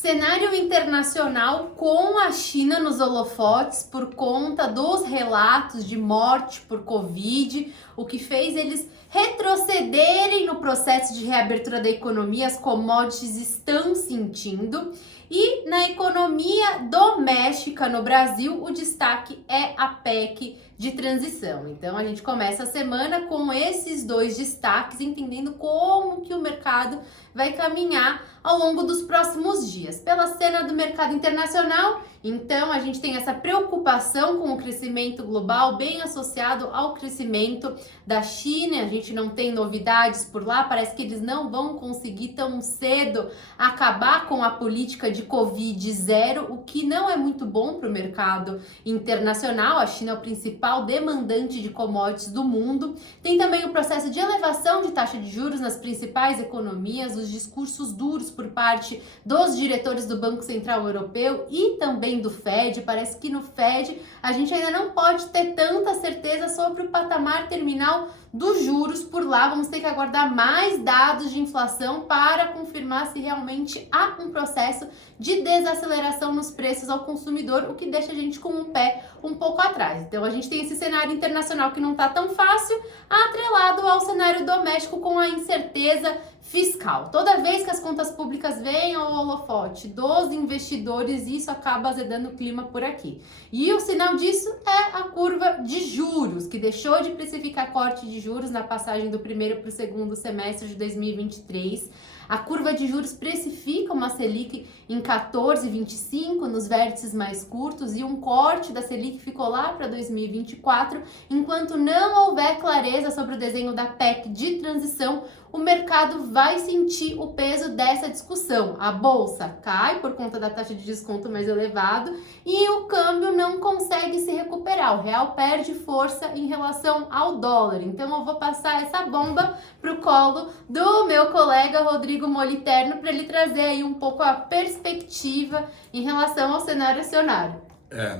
Cenário internacional com a China nos holofotes por conta dos relatos de morte por Covid, o que fez eles retrocederem no processo de reabertura da economia. As commodities estão sentindo. E na economia doméstica no Brasil, o destaque é a PEC de transição. Então a gente começa a semana com esses dois destaques, entendendo como que o mercado vai caminhar ao longo dos próximos dias. Pela cena do mercado internacional, então a gente tem essa preocupação com o crescimento global bem associado ao crescimento da China. A gente não tem novidades por lá, parece que eles não vão conseguir tão cedo acabar com a política de Covid zero, o que não é muito bom para o mercado internacional. A China é o principal demandante de commodities do mundo. Tem também o processo de elevação de taxa de juros nas principais economias, os discursos duros por parte dos diretores do Banco Central Europeu e também do Fed. Parece que no Fed a gente ainda não pode ter tanta certeza sobre o patamar terminal dos juros por lá. Vamos ter que aguardar mais dados de inflação para confirmar se realmente há um processo de desaceleração nos preços ao consumidor, o que deixa a gente com um pé um pouco atrás. Então a gente tem esse cenário internacional que não está tão fácil, atrelado ao cenário doméstico com a incerteza fiscal. Toda vez que as contas públicas vêm ao holofote dos investidores, isso acaba azedando o clima por aqui. E o sinal disso é a curva de juros, que deixou de precificar corte de juros na passagem do primeiro para o segundo semestre de 2023. A curva de juros precifica uma Selic em 14,25 nos vértices mais curtos e um corte da Selic ficou lá para 2024. Enquanto não houver clareza sobre o desenho da PEC de transição, o mercado vai sentir o peso dessa discussão. A bolsa cai por conta da taxa de desconto mais elevado e o câmbio não consegue se recuperar. O real perde força em relação ao dólar. Então eu vou passar essa bomba para o colo do meu colega Rodrigo Moliterno para ele trazer aí um pouco a perspectiva em relação ao cenário acionário.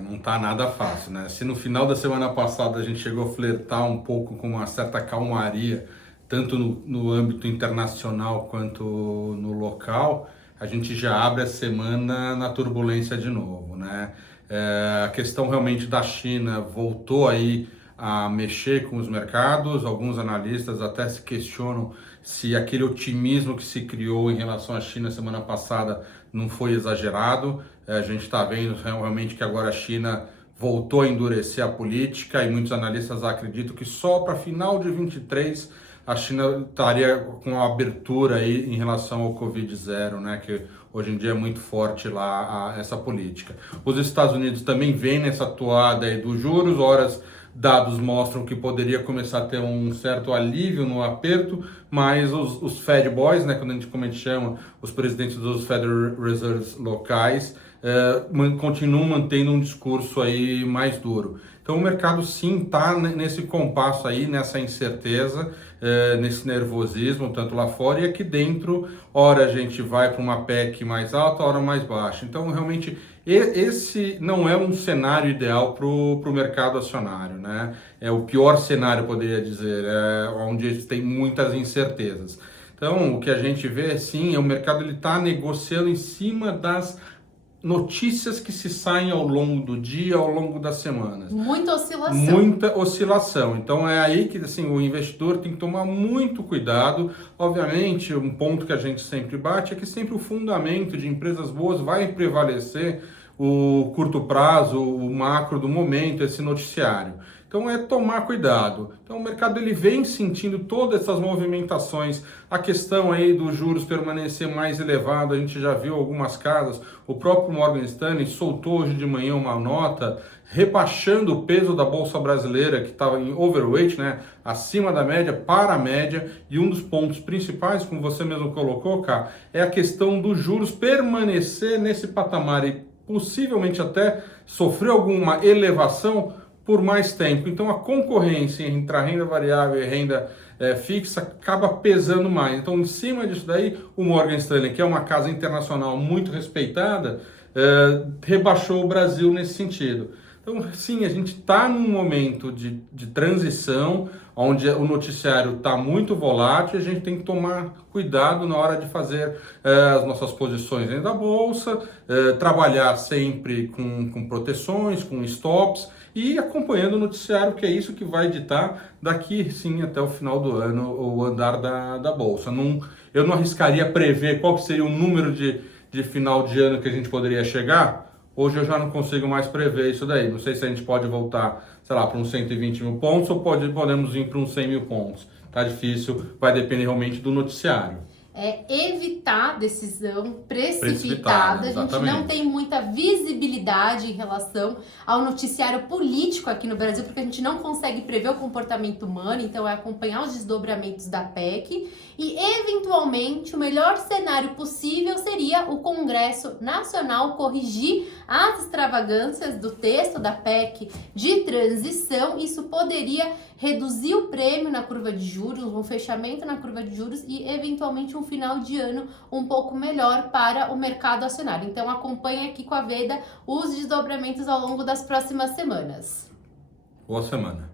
Não tá nada fácil, né? Se no final da semana passada a gente chegou a flertar um pouco com uma certa calmaria, tanto no âmbito internacional quanto no local, a gente já abre a semana na turbulência de novo, né? A questão realmente da China voltou aí a mexer com os mercados. Alguns analistas até se questionam se aquele otimismo que se criou em relação à China semana passada não foi exagerado. A gente está vendo realmente que agora a China voltou a endurecer a política e muitos analistas acreditam que só para final de 23 a China estaria com a abertura aí em relação ao Covid zero, né? Que hoje em dia é muito forte lá essa política. Os Estados Unidos também vêm nessa toada aí dos juros, horas dados mostram que poderia começar a ter um certo alívio no aperto, mas os Fed Boys, né, como a gente chama, os presidentes dos Federal Reserves locais, continuam mantendo um discurso aí mais duro. Então o mercado sim está nesse compasso aí, nessa incerteza, nesse nervosismo, tanto lá fora e aqui dentro, hora a gente vai para uma PEC mais alta, hora mais baixa. Então realmente esse não é um cenário ideal para o mercado acionário, né? É o pior cenário, poderia dizer, onde a gente tem muitas incertezas. Então o que a gente vê sim, é o mercado ele está negociando em cima das notícias que se saem ao longo do dia, ao longo das semanas. Muita oscilação. Muita oscilação. Então é aí que assim, o investidor tem que tomar muito cuidado. Obviamente, um ponto que a gente sempre bate é que sempre o fundamento de empresas boas vai prevalecer o curto prazo, o macro do momento, esse noticiário. Então é tomar cuidado. Então o mercado ele vem sentindo todas essas movimentações. A questão aí dos juros permanecer mais elevado, a gente já viu algumas casas. O próprio Morgan Stanley soltou hoje de manhã uma nota rebaixando o peso da Bolsa Brasileira, que estava em overweight, né, acima da média, para a média. E um dos pontos principais, como você mesmo colocou, Cá, é a questão dos juros permanecer nesse patamar e possivelmente até sofrer alguma elevação por mais tempo. Então a concorrência entre a renda variável e a renda fixa acaba pesando mais. Então em cima disso daí, o Morgan Stanley, que é uma casa internacional muito respeitada, rebaixou o Brasil nesse sentido. Então, sim, a gente está num momento de transição, onde o noticiário está muito volátil e a gente tem que tomar cuidado na hora de fazer as nossas posições dentro da bolsa, trabalhar sempre com proteções, com stops e acompanhando o noticiário, que é isso que vai ditar daqui, sim, até o final do ano o andar da bolsa. Eu não arriscaria prever qual que seria o número de final de ano que a gente poderia chegar. Hoje eu já não consigo mais prever isso daí. Não sei se a gente pode voltar, sei lá, para uns 120 mil pontos ou podemos ir para uns 100 mil pontos. Tá difícil, vai depender realmente do noticiário. É evitar decisão precipitada. A gente não tem muita visibilidade em relação ao noticiário político aqui no Brasil, porque a gente não consegue prever o comportamento humano, então é acompanhar os desdobramentos da PEC e, eventualmente, o melhor cenário possível seria o Congresso Nacional corrigir as extravagâncias do texto da PEC de transição. Isso poderia reduzir o prêmio na curva de juros, um fechamento na curva de juros e, eventualmente, um final de ano um pouco melhor para o mercado acionário. Então, acompanhe aqui com a Veda os desdobramentos ao longo das próximas semanas. Boa semana.